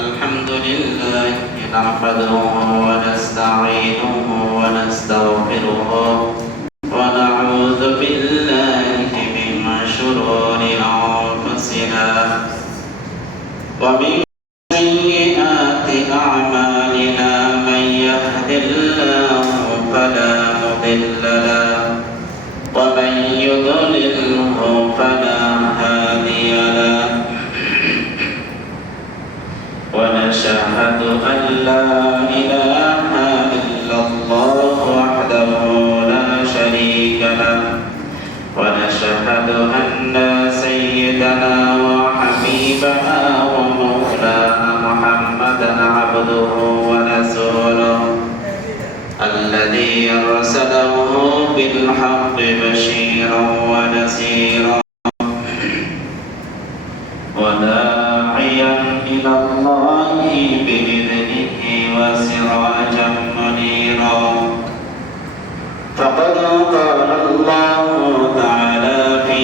الحمد لله نحمده ونستعينه ونستغفره ونعوذ بالله من شرور أنفسنا ومن سيئات أعمالنا من يهد الله فلا مضل له ومن يضلله فلا هادي له ونشهد أن لا إله إلا الله وحده لا شريك له ونشهد أن سيدنا وحبيبنا ومولانا محمدا عبده ورسوله الذي أرسله بالحق بشيرا ونذيرا وداعيا إلى الله بإذنه وسراجا منيرا فقد قال الله تعالى في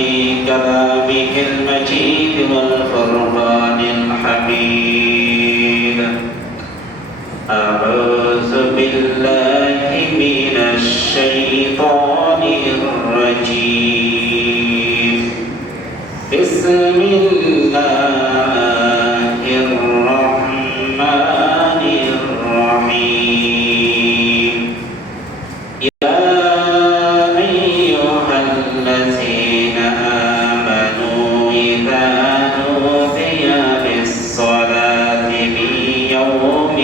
كلامه المجيد والفرقان الحميد أعوذ بالله من الشيطان الرجيم بسم الله الرحمن الرحيم يا أيها الذين آمنوا إذا نودي للصلاة من يوم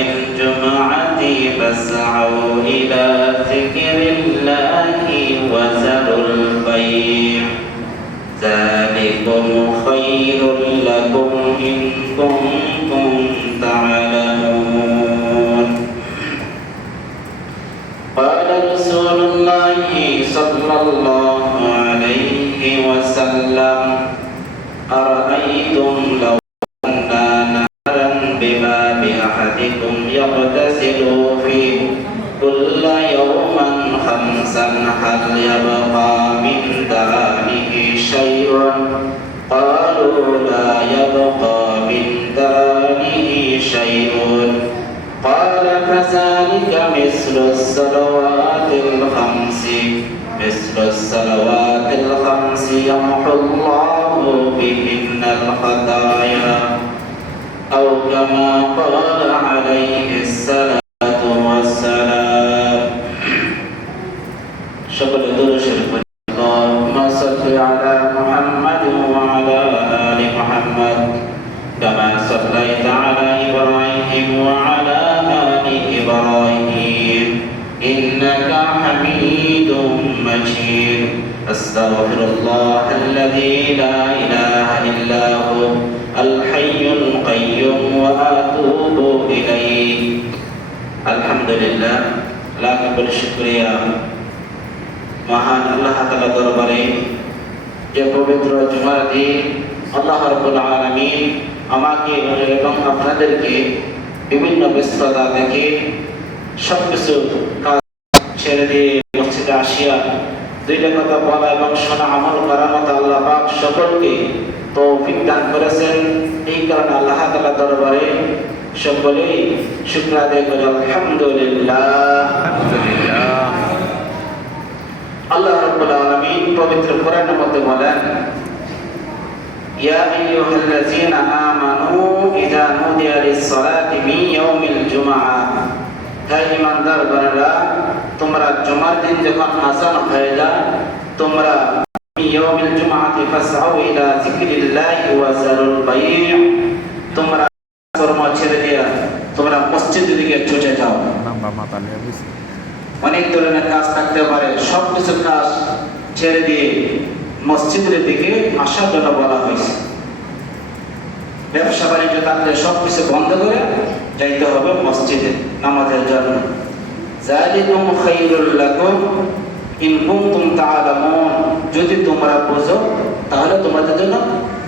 الجمعة فاسعوا إلى ذكر الله وذروا البيع ذلكم خير لكم إن كنتم تعلمون قال رسول الله صلى الله عليه وسلم أرأيتم لو بباب أحدكم يغتسل فيه كل يوم خمسا هل يبقى من دانه شيء قالوا لا يبقى من دانه شيء قال فذلك مثل الصلوات الخمس يمحو الله بهن الخطايا أو كما قال عليه الصلاة والسلام شكر درش اللهم صل على محمد وعلى آل محمد كما صليت على إبراهيم وعلى آل إبراهيم إنك حميد مجيد أستغفر الله الذي لا إله إلا هو الحي القيوم وأتوب إليه الحمد لله লাখ কোটি শুকরিয়া মহান আল্লাহ তাআলা দরবারে যে পবিত্র জুমার দিন আল্লাহ রাব্বুল আলামিন আমাকে এবং আপনাদেরকে বিভিন্ন ব্যস্ততা থেকে সবকিছু কাজ ছেড়ে দিয়ে মসজিদে আসিয়া দুইটা কথা বলা এবং শোনা আমল করার মতো আল্লাহ পাক সকলকে তৌফিক দান করেছেন। এই কারণে আল্লাহ তাআলা দরবারে সকলেই শুকর আদায় করি আলহামদুলিল্লাহ। আল্লাহ রাব্বুল আলামিন পবিত্র কোরআনের মধ্যে বলেন ইয়া আইয়ুহাল্লাযীনা আমানু ইযা নুদিয়া লিস-সালাতি মিন ইয়াউমিল জুমআহ হে ঈমানদারগণেরা তোমরা জুমার দিন যখন আযান হয়ে যায় তোমরা ইয়াউমিল জুমআতি ফাসআউ ইলা যিকরিল্লাহি ওয়া যারুল বাই'আ তোমরা কর্ম ছেড়ে দিয়া তোমরা মসজিদের দিকে ছুটে যাও। অনেক ধরনের কাজ থাকতে পারে, সবকিছু কাজ ছেড়ে দিয়ে মসজিদের দিকে আসার জন্য বলা হয়েছে। ব্যবসা বাণিজ্য থাকলে সবকিছু বন্ধ করে যাইতে হবে মসজিদে নামাজের জন্য। যালিকুম খায়রুল লাকুম ইন কুনতুম তা'লামুন যদি তোমরা বুঝো তাহলে তোমাদের জন্য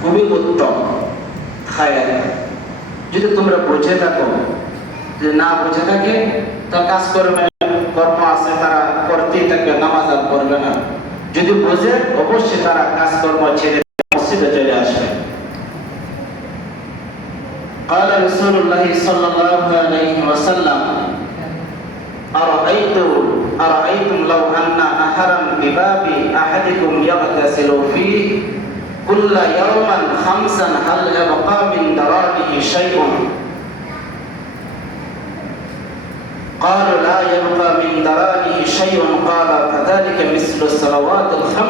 খুবই উত্তম খায়র। যদি তোমরা বুঝে থাকো, যদি না বুঝে থাকে তা কাজ করবে, কর্ম আছে তারা করতেই থাকবে, নামাজ আর পড়বে না। যদি বোঝে অবশ্যই তারা কাজকর্ম ছেড়ে মসজিদে চলে আসবে। قال رسول الله صلى الله عليه وسلم أرأيتم لو أن نهرا بباب أحدكم يغتسل فيه كل يوم 5 هل يبقى من دراره شيء؟ قالوا لا يبقى من دراره شيء. قال فذلك مثل الصلوات ال5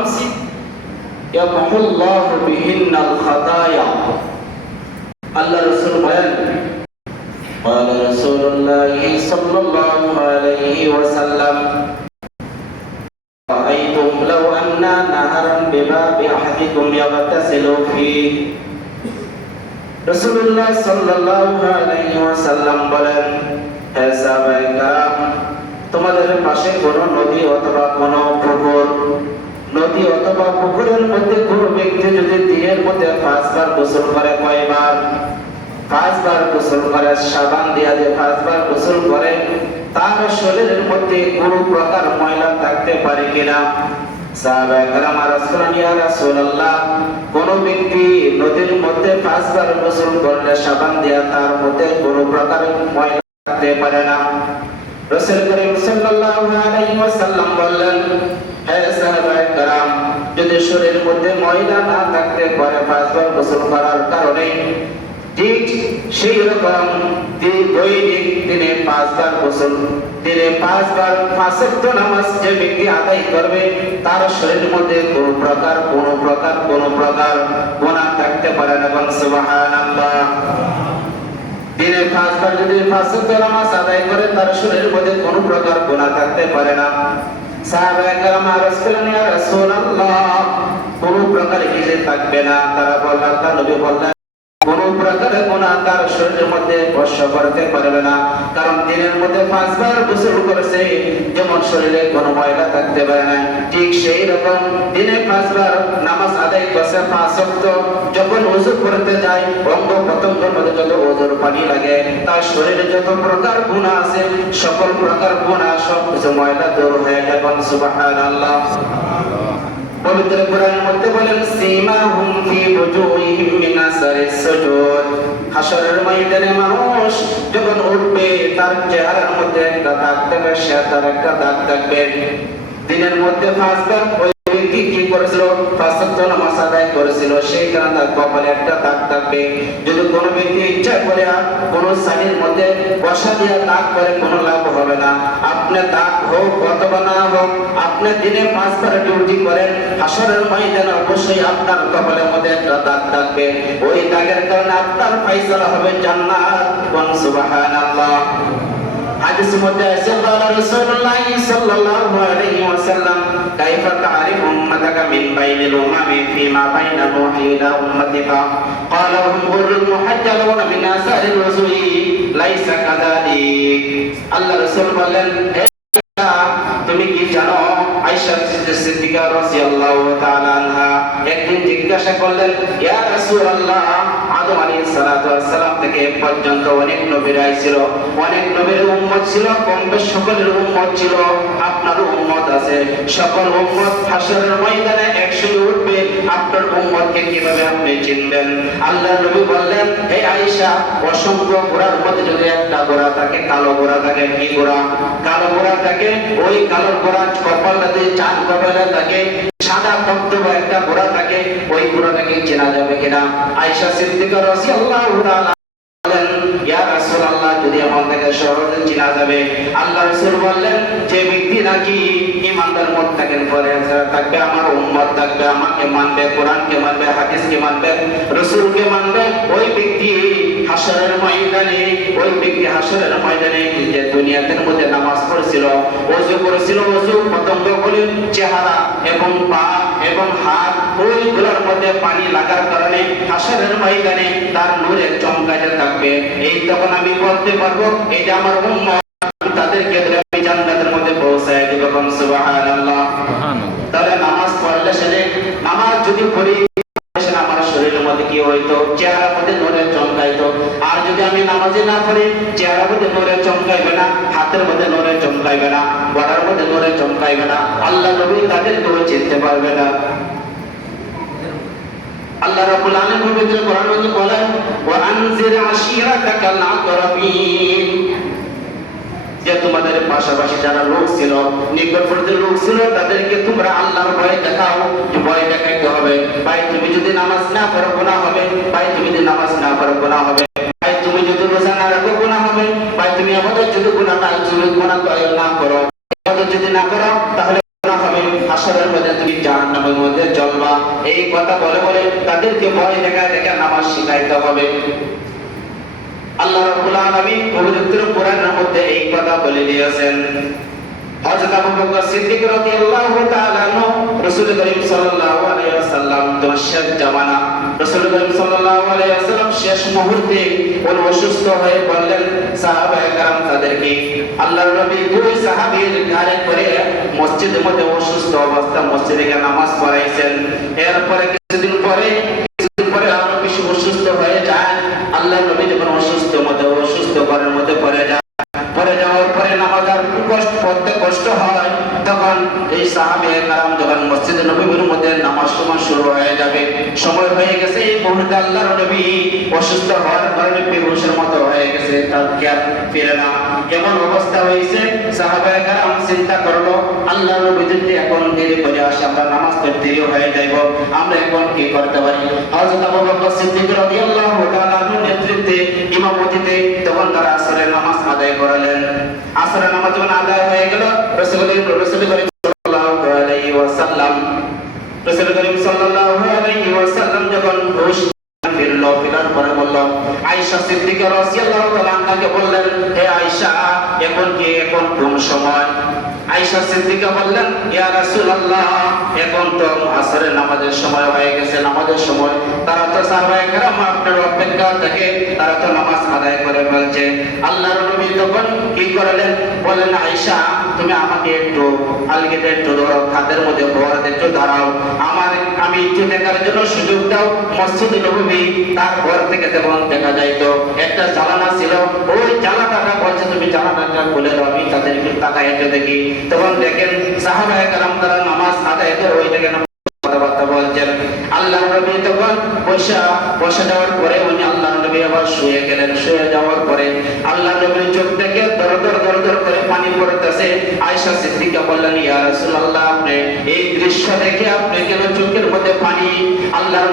يمحو الله بهن الخطايا. আল্লাহ রাসূল বলেন قال رسول الله صلى الله عليه وسلم رأيتم لو أن نهرا بباب أحدكم يغتسل فيه রাসূলুল্লাহ সাল্লাল্লাহু আলাইহি ওয়াসাল্লাম বলেন হে সাহাবায়ে কেরাম, তোমাদের পাশে কোনো নদী অথবা কোনো পুকুর, নদী অথবা পুকুরের মধ্যে কোনো ব্যক্তি যদি দিনের মধ্যে 5 বার গোসল করে, কয়বার? 5 বার গোসল করে, সাবান দিয়া দিয়ে 5 বার গোসল করে, তার শরীরের মধ্যে কোনো প্রকার ময়লা থাকতে পারে কিনা? সাহাবায়ে কেরাম আরজ করেন, ইয়া রাসূলুল্লাহ, কোন ব্যক্তি নদীর মধ্যে 5 বার গোসল করলে সাবান দিয়া তার মধ্যে কোনো প্রকার ময়লা থাকতে পারে না। রাসূল করিম সাল্লাল্লাহু আলাইহি ওয়াসাল্লাম বললেন, হে সাহাবায়ে কেরাম, যদি শরীরের মধ্যে ময়লা না থাকতে পারে 5 বার গোসল করার কারণে, ঠিক সেই রকম দৈনিক দিনে 5 বার গোসল, দিনে 5 বার 5 ওয়াক্ত নামাজ যে ব্যক্তি আদায় করবে, তার শরীরের মধ্যে কোনো প্রকার গুনাহ থাকতে পারে না। সুবহানাল্লাহ। দিনে 5 বার যদি 5 ওয়াক্ত নামাজ আদায় করে, তার শরীরের মধ্যে কোনো প্রকার গুনাহ থাকতে পারে না। সাহাবায়ে কেরাম আরজ করলেন, ইয়া রাসূলুল্লাহ, কোনো প্রকার কিছু থাকবে না। তারা বললেন, তার নবী বললেন, কোন প্রকার গুনাহ তার শরীরের মধ্যে স্পর্শ করতে পারবে না, কারণ দিনের মধ্যে 5 বার গোসল করেছে, যেমন শরীরে কোনো ময়লা থাকতে পারে না, ঠিক সেই রকম দিনে 5 বার নামাজ আদায় করছে 5 ওয়াক্ত, যখন ওযু করতে যায় অঙ্গ প্রত্যঙ্গের মধ্যে যত ওযুর পানি লাগে, তার শরীরে যত প্রকার গুনাহ আছে, সকল প্রকার গুনাহ সব কিছু ময়লা দূর হয়ে যায়। সুবহানাল্লাহ। পবিত্র কোরআনের মধ্যে বলেন, সীমাহুম ফি বুজুহিহিম মিন আসারিস সুজুদ। হাশরের ময়দানে মানুষ যখন উঠবে, তার চেহারার মধ্যে একটা দাগ থাকবে, তার একটা দাগ থাকবে। দিনের মধ্যে 5 বার ওই ব্যক্তি কি করেছিল? 5 ওয়াক্ত নামাজ আদায় করেছিল, সেই কারণে তার কপালে একটা দাগ থাকবে। যদি কোনো ব্যক্তি ইচ্ছা করে কোনো সানির মধ্যে বসা দিয়ে দাগ করে, কোনো লাভ হবে না। আপনার দাগ হোক অথবা না হোক, আপনি দিনে 5 বার ডিউটি করেন, হাশরের ময়দানে অবশ্যই আপনার কপালের মধ্যে একটা দাগ থাকবে। ওই দাগের কারণে আপনার ফয়সালা হবে জান্নাত। সুবহানাল্লাহ। হাদিসের মধ্যে আছে, قال رسول الله صلى الله عليه وسلم كيف تعرف امتك من بين الامم فيما بين نوح الى امتك قال هم غر المحجلون من اثار الوضوء ليس كذلك। আল্লাহ রাসূল বললেন, তুমি কি জানো? আয়েশা সিদ্দিকা রাদিয়াল্লাহু তাআলা আনহা একদিন জিজ্ঞাসা করলেন, ইয়া রাসূলুল্লাহ, আদম আলাইহিস সালাতু ওয়াস সালাম থেকে পর্যন্ত অনেক নবী আইছিল, অনেক নবীর উম্মত ছিল, কম বেশ সকলের উম্মত ছিল, আপনার উম্মত আছে, সকল উম্মত হাশরের ময়দানে একসাথে উঠবে, আপনার উম্মতকে কিভাবে আপনি চিনবেন? আল্লাহর নবী বললেন, হে আয়েশা, অসংখ্য ঘোড়ার মধ্যে যদি একটা ঘোড়া থাকে, কালো ঘোড়া থাকে, কি ঘোড়া? কালো ঘোড়া থাকে, ওই কালো ঘোড়া কপালে চাঁদ কপালে থাকে, সাদা তক্তবা একটা ঘোড়া থাকে, ওই ঘোড়াটাকে চেনা যাবে কিনা? আয়েশা সিদ্দিকা রাদিয়াল্লাহু তাআলা বলেন, ইয়া রাসূলুল্লাহ, যদি আমাদেরকে সহজে চেনা যাবে। আল্লাহ রাসূল বললেন, যে ব্যক্তি নাকি ঈমানদার মুত্তাকিন পরহেজগার থাকবে, আমার উম্মত থাকবে, আমাকে মানবে, কোরআনকে মানবে, হাদিসকে মানবে, রাসূলকে মানবে, ওই ব্যক্তি হাশরের ময়দানে যে দুনিয়াতে মধ্যে নামাজ পড়ছিল, ওযু করেছিল, ওযু পতঙ্গগুলি চেহারা এবং পা এবং হাত ওইগুলোর মধ্যে পানি লাগার কারণে হাশরের ময়দানে তার নূরে চমকাতে থাকবে। এই তখন আমি বলতে পারবো, এই যে আমার উম্মত, তাদেরকে আমি জান্নাতের মধ্যে পৌঁছায় দেব। সুবহানাল্লাহ। তাহলে নামাজ পড়লে, সেটা নামাজ যদি পড়ি, আমার শরীরের মধ্যে কি হইতো? চেহারার মধ্যে নূরে চমকাইতো। আর যদি আমি নামাজে না পড়ি, চেহারার মধ্যে নূরে চমকাইবে না, হাতের মধ্যে নূরে চমকাইবে না, গলার মধ্যে নূরে চমকাইবে না, আল্লাহ নবী তাদেরকেও চিনতে পারবে না। আল্লাহ রাব্বুল আলামিন পবিত্র কোরআন মধ্যে বলেন ওয়া আনজির আশিরাতাকাল আকরাবিন, যে তোমাদের পাশাপাশি যারা লোক ছিল, নিকটবর্তী লোক ছিল, তাদেরকে তোমরা আল্লাহর ভয় দেখাও। ভয় দেখাইতে হবে। ভাই তুমি যদি নামাজ না পড়ো গুনাহ হবে, ভাই তুমি যদি নামাজ না পড়ো গুনাহ হবে, ভাই তুমি যদি রোজা না রাখো গুনাহ হবে, ভাই তুমি ইবাদত যদি গুনাহ না করো, ইবাদত যদি না করো তাহলে গুনাহ হবে, হাসরের মধ্যে তুমি জাহান্নামের মধ্যে জ্বলবা। এই কথা বলে বলে তাদেরকে ভয় দেখায় দেখে নামাজ শিখাইতে হবে। আল্লাহ রাব্বুল আলামিন পবিত্র কোরআনের মধ্যে এই কথা বলে দিয়েছেন। হযরত আবু বকর সিদ্দিক রাদিয়াল্লাহু তাআলা আনহু, রাসূল করিম সাল্লাল্লাহু আলাইহি ওয়াসাল্লাম তোমার শেষ জামানা, রাসূল করিম সাল্লাল্লাহু আলাইহি ওয়াসাল্লাম শেষ মুহূর্তে উনি অসুস্থ হয়ে পড়লেন। সাহাবায়ে কেরাম তাদেরকে আল্লাহর নবী দুই সাহাবীর ঘাড়ে করে মসজিদের মধ্যে অসুস্থ অবস্থা মসজিদে গিয়ে নামাজ পড়াইছেন। এরপরে কিছুদিন পরে আরো বেশি অসুস্থ হয়ে যায়। আল্লাহর নবী যখন অসুস্থ ঘরের মধ্যে পড়ে যাওয়ার পরে নামাজ আর পড়তে কষ্ট হয়, তখন এই সাহাবায়ে কেরাম যখন মসজিদে নববীর মধ্যে নামাজ শুরু হয়ে যাবে, সময় হয়ে গেছে, এই মুহূর্তে আল্লাহর নবী অসুস্থ হওয়ার কারণে বেহুশের মতো হয়ে গেছে, তার জ্ঞান ফিরে না। এমন অবস্থা হয়েছে, সাহাবায়ে কেরাম চিন্তা করলো আল্লাহর নবী যদি এখন দেরি করে আসে, আমরা নামাজ পড়তে দেরি হয়ে যাইব, আমরা এখন কি করতে পারি? হযরত আবু বকর সিদ্দিক রাদিয়াল্লাহু তাআলা আনহুর নেতৃত্বে ইমামতিতে তখন তারা আসরের নামাজ আদায় করলেন। আসরের নামাজ যখন আদায় হয়ে গেল, রাসূল করিম সাল্লাল্লাহু আলাইহি ওয়াসাল্লাম যখন ফিরার পরে বলল, আয়েশা সিদ্দিকা রাদিয়াল্লাহু তাআলা আনহাকে বললেন, হে আয়েশা, এখন কোন সময়? আয়েশা সিদ্দিকা বললেন, ইয়া রাসূলুল্লাহ, এখন তো আসরের নামাজের সময় হয়ে গেছে, নামাজের সময়। তারা তো সাহাবায়ে কেরাম আপনার অপেক্ষা থেকে তারা তো নামাজ আদায় করে ফেলছে। আল্লাহর নবী তখন কি করলেন? বলেন, আয়েশা, তুমি আমাকে একটু আলগিতে একটু ধরো, খাদের মধ্যে বরাতে একটু দাঁড়াও, আমি একটু দেখার জন্য সুযোগ দাও। মসজিদে নববী, তার ঘর থেকে তখন দেখা যাইতো একটা জানালা ছিল, ওই জানালাটা বলছে তুমি জানালাটা খুলে দাও, আমি তাদের একটু তাকায় একটু দেখি। তখন দেখেন সাহাবায়ে কেরাম তারা নামাজ আদায় করে ওই দেখেন কথাবার্তা বলছেন। আল্লাহর নবী তখন বসে যাওয়ার পরে উনি আল্লাহর নবী আবার শুয়ে গেলেন। শুয়ে যাওয়ার পরে আল্লাহর নবীর চোখ থেকে দর দর করে পানি পড়তেছে। আয়েশা সিদ্দিকা বললেন, ইয়া রাসূলুল্লাহ, আপনি এই দৃশ্য দেখে আপনি কেন চোখের মধ্যে পানি? আল্লাহর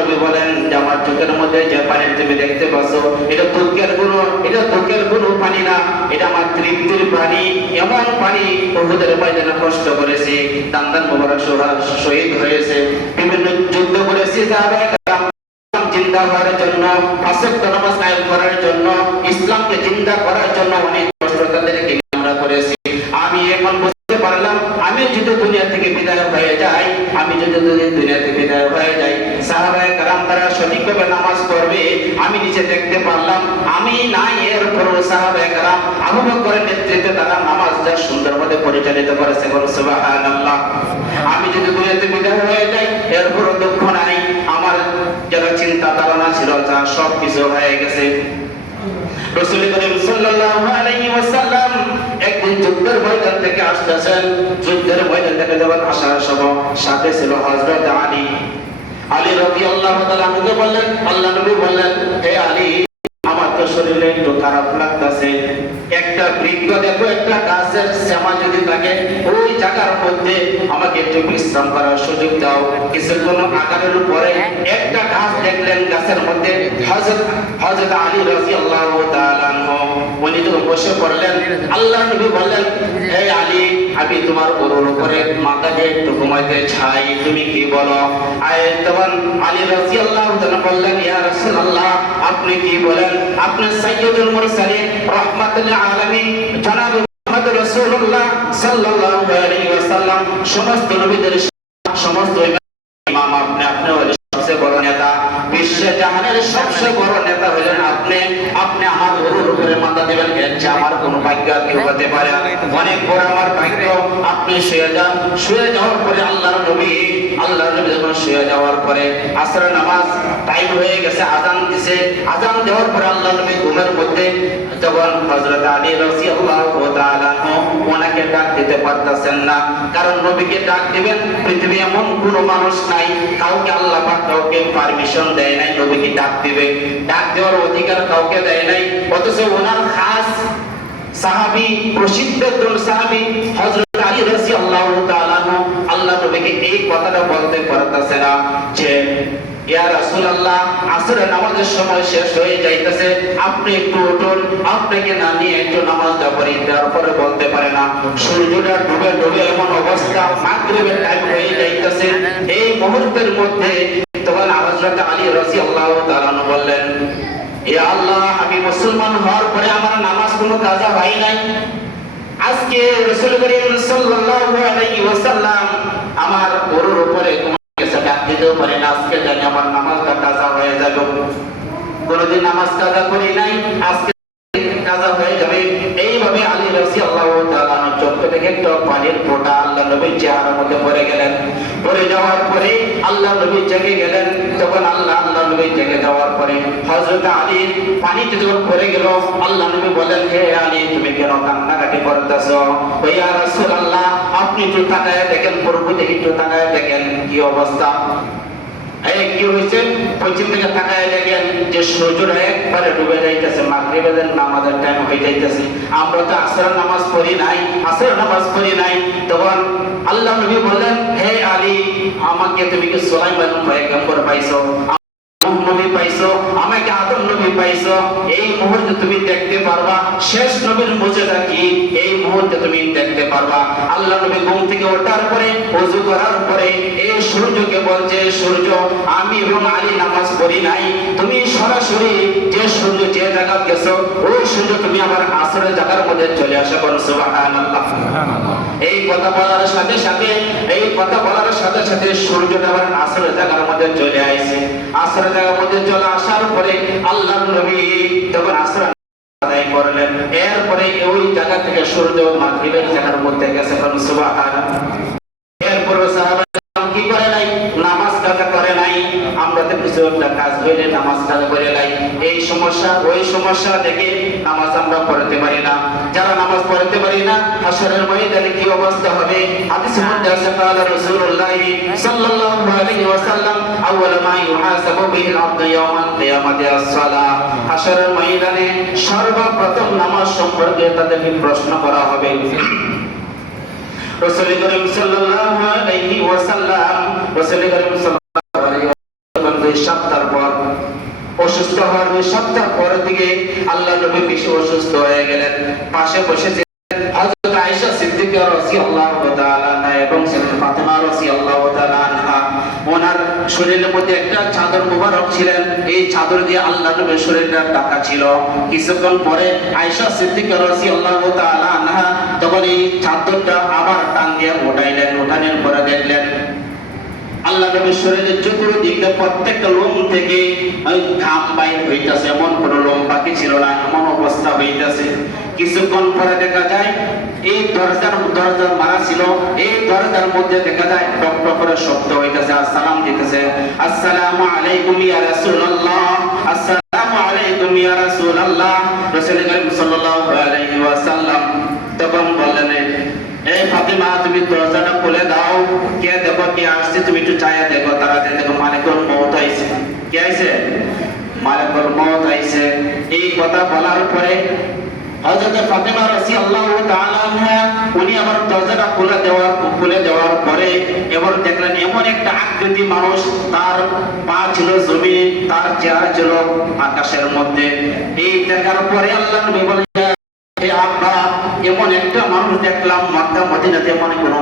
নবী বলেন যে আমার চোখের মধ্যে যে পানি তুমি দেখতে পাচ্ছ, এটা দুঃখের কোনো পানি না, এটা আমার তৃপ্তির পানি। এমন পানি উহুদের ময়দানে কষ্ট করেছে, দান্দান মোবারক শহীদ হয়েছে, বিভিন্ন যুদ্ধ করেছে, জিন্দা হওয়ার জন্য, পাঁচওয়াক্ত নামাজ কায়েম করার জন্য, ইসলামকে জিন্দা করার জন্য অনেক কষ্ট তাদেরকে আমরা করেছি। আমি এখন বুঝতে পারলাম, আমি যদি দুনিয়া থেকে বিদায় হয়ে যাই, সাহাবায়ে কেরাম তারা সঠিকভাবে নামাজ পড়বে আমি নিজে দেখতে পারলাম। আমি নাই, এরপরও সাহাবায়ে কেরাম আবু বকরের নেতৃত্বে তারা নামাজটা সুন্দরভাবে পরিচালিত করেছে। সুবহানাল্লাহ। আমি যদি দুনিয়াতে বিদায় হয়ে যাই, এরপরও দুঃখ নাই, আমার যারা চিন্তা ধারণা ছিল তা সব কিছু হয়ে গেছে। রাসূল করিম সাল্লাল্লাহু আলাইহি ওয়াসাল্লাম একদিন যুদ্ধের ময়দান থেকে আসতেছেন। যুদ্ধের ময়দান থেকে যখন আসার সময় সাথে ছিল হযরত আলী রাদিয়াল্লাহু তাআলা আনহু বললেন, আল্লাহর নবী বললেন, হে আলী, আমার তো শরীরে একটু খারাপ লাগতেছে, একটা বৃক্ষ দেখো, একটা গাছের শ্যামা যদি থাকে, ওই জায়গার মধ্যে আমাকে একটু বিশ্রাম করার সুযোগ দাও। কিছুক্ষণ আকারের উপরে একটা গাছ দেখলেন, গাছের মধ্যে হযরত আলী রাদিয়াল্লাহু তাআলা আনহু উনি তো বসে পড়লেন। আল্লাহর নবী বললেন, হে আলী, আমি তোমার গরুর উপরে মাথাকে একটু ঘুমাইতে চাই, তুমি কি বলো? তখন আলী রাদিয়াল্লাহু তাআলা বললেন, ইয়া রাসূলুল্লাহ, আপনি কি বলেন? আপনি সাইয়্যিদুল মুরসালিন রাহমাতুল আলামিন জনাব মুহাম্মদ রাসূলুল্লাহ সাল্লাল্লাহু আলাইহি ওয়াসাল্লাম, সমস্ত নবীদের সমস্ত ইমাম, আপনি হলেন সবচেয়ে বড় নেতা, বিশ্ব জাহানের সবচেয়ে বড় নেতা হলেন আপনি। আপনি আমার গরুর উপরে মাথা দেবেন, এর চেয়ে আমার কোনো ভাগ্য কি হতে পারে? অনেক বড় আমার ভাগ্য। আপনি শুয়ে যান। শুয়ে যাওয়ার পরে আল্লাহর নবী যখন শুয়ে যাওয়ার পরে আসরের নামাজ টাইম হয়ে গেছে, আজান দিছে, আজান দেওয়ার পরে আল্লাহ নবী ঘুমের মধ্যে তখন হযরত আলী রাদিয়াল্লাহু তাআলা ওনাকে ডাক দিতে পারতেছেন না, কারণ নবীকে ডাক দিবেন পৃথিবী এমন কোনো মানুষ নাই, কাউকে আল্লাহ পাক কাউকে পারমিশন দেয় নাই নবীকে ডাক দিবে, ডাক দেওয়ার অধিকার কাউকে দেয় নাই। অথচ ওনার খাস সাহাবী, প্রসিদ্ধ একজন সাহাবী হযরত আলী রাদিয়াল্লাহু তাআলা আল্লাহ নবীকে এই কথাটা বলতে পারতেছে না যে ইয়া রাসূলুল্লাহ আসরের নামাজের সময় শেষ হয়ে যাইতেছে, আপনি একটু উঠুন, আপনাকে না নিয়ে একটু নামাজটা পড়ি। তারপরে বলতে পারে না, সূর্যটা ডুবে ডুবে এমন অবস্থা, মাগরিবের টাইম হয়ে যাইতেছে। এই মুহূর্তের মধ্যে তখন হযরত আলী রাদিয়াল্লাহু তাআলা বললেন, ইয়া আল্লাহ, আমি মুসলমান হওয়ার পরে আমার নামাজ কোনো কাজা হয় নাই, আজকে রাসূল করিম সাল্লাল্লাহু আলাইহি ওয়াসাল্লাম আমার গরুর উপরে তোমাকে ডাক দিতেও পারে না, আজকে জানি আমার নামাজটা কাজা হয়ে যাবে। কোনদিন নামাজ কাজা করি নাই, আজকে কাজা হয়ে যাবে। এইভাবে আলী রাদিয়াল্লাহু তাআলা চোখ থেকে একটা পানির ফোঁটা আল্লাহ নবীর চেহারার মধ্যে পড়ে গেলেন। পড়ে যাওয়ার পরে আল্লাহ নবী জেগে গেলেন। তখন আল্লাহ নবী জেগে যাওয়ার পরে হযরত আলী পানিতে যখন পড়ে গেল, আল্লাহ নবী বলেন, হে আলী, তুমি কেন কান্নাকাটি করতেছো? ইয়া রাসূলুল্লাহ, আপনি একটু তাকায় দেখেন, প্রভু দেখি একটু তাকায় দেখেন কি অবস্থা। এই কি হয়েছে? পশ্চিম থেকে তাকায় দেখেন যে সূর্যটা একবারে ডুবে যাইতেছে, মাগরিবের নামাজের টাইম হয়ে যাইতেছে। আমরা তো আসরের নামাজ পড়ি নাই, আসরের নামাজ পড়ি নাই। তখন আল্লাহ নবী বললেন, হে আলী, আমাকে তুমি কি সুলাইমান পয়গম্বর পাইছো, নবী পাইছো, আমাকে আদম নবী পাইছো, এই মুহূর্তে তুমি দেখতে পারবা শেষ নবীর মুজিজা কি, এই মুহূর্তে তুমি দেখতে পারবা। আল্লাহ নবী ঘুম থেকে ওঠার পরে ওযু করার পরে এই সূর্যকে বলছে, সূর্য, আমি এবং আলী নামাজ পড়ি নাই, তুমি সরাসরি যে সূর্য যে জায়গা গেছো ওই সূর্য তুমি আবার আসরের জায়গার মধ্যে চলে আসা করো। সুবহানাল্লাহ। এই কথা বলার সাথে সাথে সূর্যটা আবার আসরের জায়গার মধ্যে চলে আসে। আসরের জায়গার মধ্যে চলে আসার পরে আল্লাহ নবী তখন আসর আদায় করলেন। এরপরে ওই জায়গা থেকে সূর্য মাগরিবের জায়গার মধ্যে গেছে। সুবহানাল্লাহ। এরপরে সাহাবারা কি করে নাই? নামাজ কাজা করে নাই। আমরা তো কিছু একটা কাজ হইলে নামাজ কাজা করে নাই, এই সমস্যা ওই সমস্যা দেখে নামাজ আমরা পড়তে পারি না। যারা নামাজ পড়তে পারি না, হাশরের ময়দানে কি অবস্থা হবে? হাদিসের মধ্যে আছে, قال رسول الله صلى الله عليه وسلم اول ما يحاسب به العبد يوم القيامه الصلاه। হাশরের ময়দানে সর্বপ্রথম নামাজ সম্পর্কে তাদেরকে প্রশ্ন করা হবে। রাসূল করিম সাল্লাল্লাহু আলাইহি ওয়াসাল্লাম সপ্তাহ পর অসুস্থ হওয়ার 2 সপ্তাহ পর দিকে আল্লাহ নবী বেশি অসুস্থ হয়ে গেলেন। পাশে বসে হযরত আয়েশা সিদ্দিকা রাদিয়াল্লাহু তাআলা আনহা এবং ফাতেমা রাদিয়াল্লাহু তাআলা আনহা, ওনার শরীরের মধ্যে একটা চাদর মোবারক ছিলেন, এই চাদর দিয়ে আল্লাহ নবীর শরীরটা ঢাকা ছিল। কিছুক্ষণ পরে আয়েশা সিদ্দিকা রাদিয়াল্লাহু তাআলা আনহা তখন এই চাদরটা আবার টান দিয়ে উঠাইলেন। উঠানোর পরে দেখলেন আল্লাহ নবীর শরীরের চতুর্দিকে প্রত্যেকটা লোম থেকে ঘাম বাইর হইতাছে, এমন কোনো লোম বাকি ছিল না, এমন অবস্থা হইতাছে। কিছুক্ষণ পরে দেখা যায় এই দরজা মারা ছিল, এই দরজার মধ্যে দেখা যায় টক টক করে শব্দ হইতাছে, আসসালাম দিতেছে, আসসালামু আলাইকুম ইয়া রাসূলুল্লাহ, আসসালামু আলাইকুম ইয়া রাসূলুল্লাহ। রাসূল করিম সাল্লাল্লাহু আলাইহি ওয়াসাল্লাম তখন বললেন, এই ফাতেমা, তুমি দরজাটা খুলে দাও, কে দেখো কে আসছে, তুমি একটু চায়া দেখো। তাড়াতাড়ি দেখো, মালিকুল মউত আইছে। কে আইছে? মালিকুল মউত আইছে। এই কথা বলার পরে হযরত ফাতেমা রাদিয়াল্লাহু তাআলা আনহা উনি আবার দরজাটা খুলে দেওয়ার পরে এবার দেখলেন এমন একটা আকৃতি মানুষ, তার পা ছিল জমি, তার চেহারা ছিল আকাশের মধ্যে। এই দেখার পরে আল্লাহ নবী বলেন, হে আব্বা, এমন একটা মানুষ দেখলাম মক্কা মদিনাতে, এমন কোনো